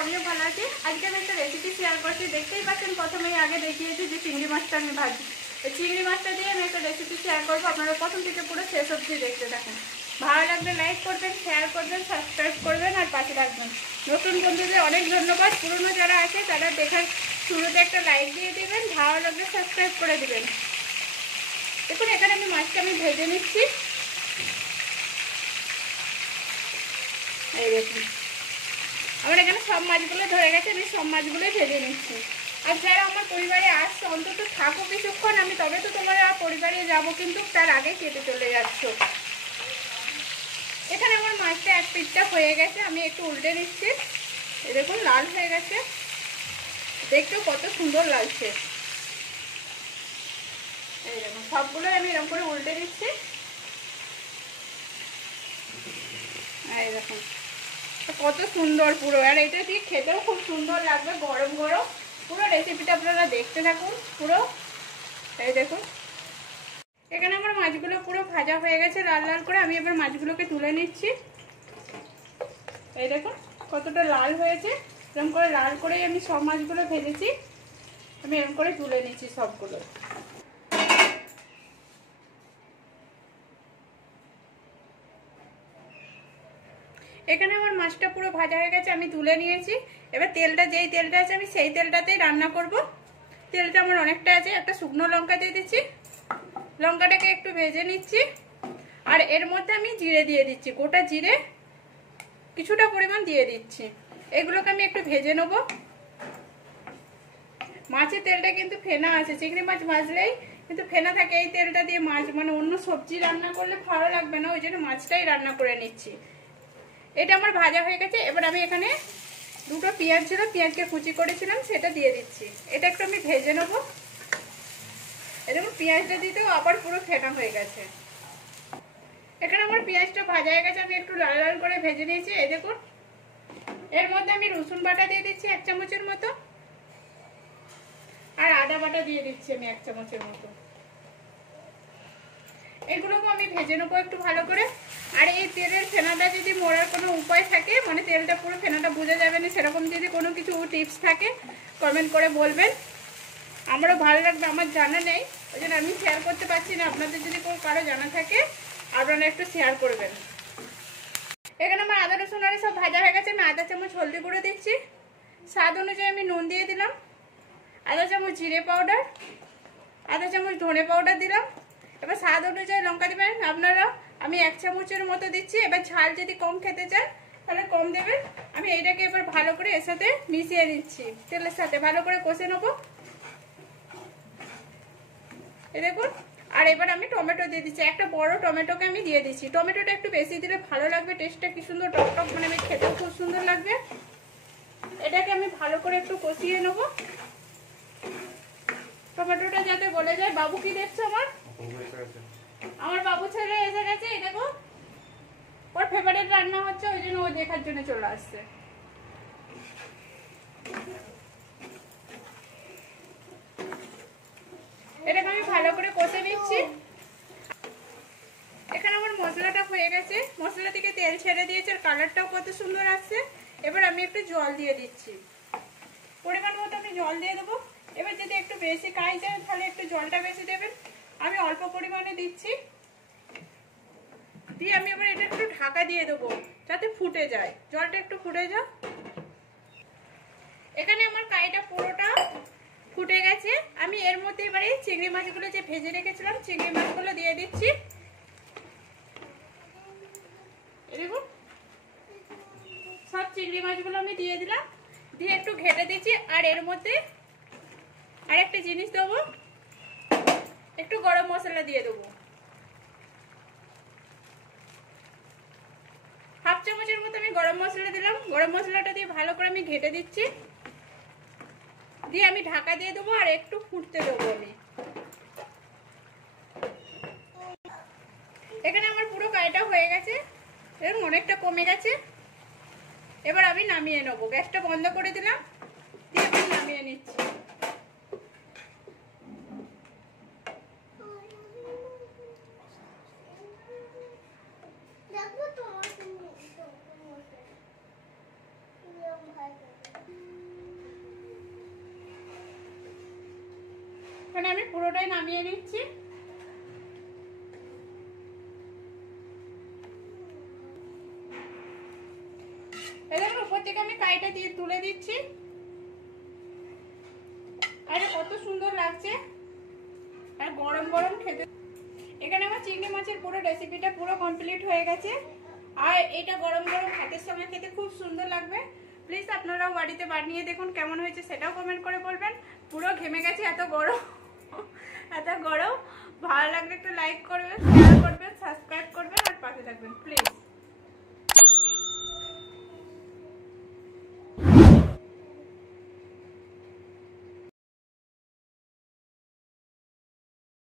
আমিও ভালো আছি। আজকে আমি একটা রেসিপি শেয়ার করছি। দেখতেই পাচ্ছেন প্রথমেই আগে দেখিয়েছি যে চিংড়ি মাছটা আমি ভাজি। এই চিংড়ি মাছটা দিয়ে আমি একটা রেসিপি শেয়ার করবো। আপনারা প্রথম থেকে পুরো শেষ অবধি দেখতে থাকুন। ভালো লাগলে লাইক করবেন, শেয়ার করবেন, সাবস্ক্রাইব করবেন আর পাশে রাখবেন। নতুন বন্ধুদের অনেক ধন্যবাদ। পুরনো যারা আছে তারা দেখার শুরুতে একটা লাইক দিয়ে দেবেন, ভালো লাগলে সাবস্ক্রাইব করে দেবেন। দেখুন এখানে আমি মাছটা ভেজে নিচ্ছি। এই দেখুন আমার এখানে সব মাছগুলো ধরে গেছে, আমি সব মাছগুলোই ভেজে নিচ্ছি। আর যারা আমার পরিবারে আসছে অন্তত থাকো কিছুক্ষণ, আমি তবে তো তোমার পরিবারে যাব, কিন্তু তার আগে কেটে চলে যাচ্ছ। এখানে আমার মাছটা এক পিঠটা হয়ে গেছে, আমি একটু উল্টে নিচ্ছি। এই দেখুন লাল হয়ে গেছে, দেখতেও কত সুন্দর লাগছে। এই দেখুন সবগুলোই আমি এরকম করে উল্টে দিচ্ছি। এই দেখুন কত সুন্দর পুরো, আর এটা দিয়ে খেতেও খুব সুন্দর লাগবে গরম গরম। পুরো রেসিপিটা আপনারা দেখতে থাকুন পুরো। এই দেখুন এখানে আমার মাছগুলো পুরো ভাজা হয়ে গেছে লাল লাল করে। আমি এবার মাছগুলোকে তুলে নিচ্ছি। এই দেখুন কতটা লাল হয়েছে। এরকম করে লাল করেই আমি সব মাছগুলো ভেজেছি। আমি এরকম করে তুলে নিচ্ছি সবগুলো। এখানে আমার মাছটা পুরো ভাজা হয়ে গেছে, আমি তুলে নিয়েছি। এবার তেলটা, যেই তেলটা আছে আমি সেই তেলটাতেই রান্না করব। তেলটা আমার অনেকটা আছে। একটা শুকনো লঙ্কা দিয়ে দিচ্ছি, লঙ্কাটাকে একটু ভেজে নিচ্ছি। আর এর মধ্যে আমি জিরে দিয়ে দিচ্ছি, গোটা জিরে কিছুটা পরিমাণ দিয়ে দিচ্ছি। এগুলোকে আমি একটু ভেজে নেব। মাছের তেলটা কিন্তু ফেনা আছে, চিংড়ি মাছ ভাজলেই কিন্তু ফেনা থাকে। এই তেলটা দিয়ে মাছ অন্য সবজি রান্না করলে ভালো লাগবে না, ওই জন্য মাছটাই রান্না করে নিচ্ছি। এটা আমার ভাজা হয়ে গেছে। এবার আমি এখানে দুটো পেঁয়াজ ছিল, পেঁয়াজকে কুচি করেছিলাম, সেটা দিয়ে দিচ্ছি। এটা একটু আমি ভেজে নেব। এরকম পেঁয়াজটা দিতেও আবার পুরো ফেনা হয়ে গেছে। এখানে আমার পেঁয়াজটা ভাজা হয়ে গেছে, আমি একটু লাল লাল করে ভেজে নিয়েছি। এই দেখুন এর মধ্যে আমি রসুন বাটা দিয়ে দিচ্ছি 1 চামচের মতো, আর আদা বাটা দিয়ে দিচ্ছি আমি 1 চামচের মতো। এগুলোকে আমি ভেজে নেবো একটু ভালো করে। আর এই তেলের ফেনাটা যদি মোড়ার কোনো উপায় থাকে, তেলটা পুরো ফেনাটা বোঝা যাবে না, সেরকম যদি কোনো কিছু টিপস থাকে কমেন্ট করে বলবেন, আমারও ভালো লাগবে। আমার জানা নেই, ওই জন্য আমি শেয়ার করতে পারছি না। আপনাদের যদি কারো জানা থাকে আপনারা একটু শেয়ার করবেন। এখানে আমার আদা রসুন আর সব ভাজা হয়ে গেছে। আমি আধা চামচ হলদি গুঁড়ো দিচ্ছি, স্বাদ অনুযায়ী আমি নুন দিয়ে দিলাম, আধা চামচ জিরে পাউডার, আধা চামচ ধনে পাউডার দিলাম। এবার স্বাদ অনুযায়ী লঙ্কা দেবেন আপনারা। আমি 1 চামচের মতো দিচ্ছি। এবার ঝাল যদি কম খেতে চান তাহলে কম দেবেন। আমি এইটাকে এবার ভালো করে এর সাথে মিশিয়ে নিচ্ছি, তেলের সাথে ভালো করে কষে নেবো। এই দেখুন। আর এবার আমি টমেটো দিয়ে দিচ্ছি, একটা বড় টমেটোকে আমি দিয়ে দিচ্ছি। টমেটোটা একটু বেশি দিলে ভালো লাগবে, টেস্টটা কি সুন্দর টকটক, আমি খেতেও খুব সুন্দর লাগবে। এটাকে আমি ভালো করে একটু কষিয়ে নেবো, টমেটোটা যাতে গলে যায়। বাবু কি দেখছো? আমার বাবু ছেলে এসে গেছে। এই দেখো ওর ফেভারিট রান্না হচ্ছে, ওই জন্য ও দেখার জন্য চলে আসছে। এটাকে আমি ভালো করে কষে নিচ্ছি। এখানে আমার মশলাটা হয়ে গেছে, মশলা থেকে তেল ছেড়ে দিয়েছে, আর কালারটাও কত সুন্দর আসছে। এবার আমি একটু জল দিয়ে দিচ্ছি, পরিমাণ মতো আমি জল দিয়ে দেবো। এবার যদি একটু বেশি কাই যায় তাহলে একটু জলটা বেশি দেবেন। আমি অল্প পরিমাণে দিচ্ছি, দিয়ে আমি এবার এটা একটু ঢাকা দিয়ে দেবো যাতে ফুটে যায়, জলটা একটু ফুটে যাও। এখানে আমার কাইটা পুরোটা ফুটে গেছে। আমি এর মধ্যে এবারে চিংড়ি মাছগুলো যে ভেজে রেখেছিলাম, চিংড়ি মাছগুলো দিয়ে দিচ্ছি। দেখুন সব চিংড়ি মাছগুলো আমি দিয়ে দিলাম, দিয়ে একটু ঘেটে দিচ্ছি। আর এর মধ্যে আরেকটা জিনিস দেবো, একটু গরম মশলা দিয়ে দেবো, 1/2 চামচের মতো আমি গরম মশলা দিলাম। গরম মশলাটা দিয়ে ভালো করে আমি ঘেটে দিচ্ছি, দিয়ে আমি ঢাকা দিয়ে দেবো আর একটু ফুটতে দেবো আমি। এখানে আমার পুরো কাইটা হয়ে গেছে, এরকম অনেকটা কমে গেছে। এবার আমি নামিয়ে নেবো, গ্যাসটা বন্ধ করে দিলাম, দিয়ে আমি নামিয়ে নিচ্ছি। এখানে আমি পুরোটাই নামিয়ে নিচ্ছি। এবার উপর থেকে আমি কাইটা দিয়ে তুলে দিচ্ছি। আর কত সুন্দর লাগছে, আর গরম গরম খেতে। এখানে আমার চিংড়ি মাছের পুরো রেসিপিটা পুরো কমপ্লিট হয়ে গেছে, আর এটা গরম গরম ভাতের সঙ্গে খেতে খুব সুন্দর লাগবে। প্লিজ আপনারাও বাড়িতে বানিয়ে দেখুন, কেমন হয়েছে সেটাও কমেন্ট করে বলবেন। পুরো ঘেমে গেছে, এত গরম এত গরম। ভালো লাগলে একটু লাইক করবেন, শেয়ার করবেন, সাবস্ক্রাইব করবেন আর পাশে থাকবেন প্লিজ।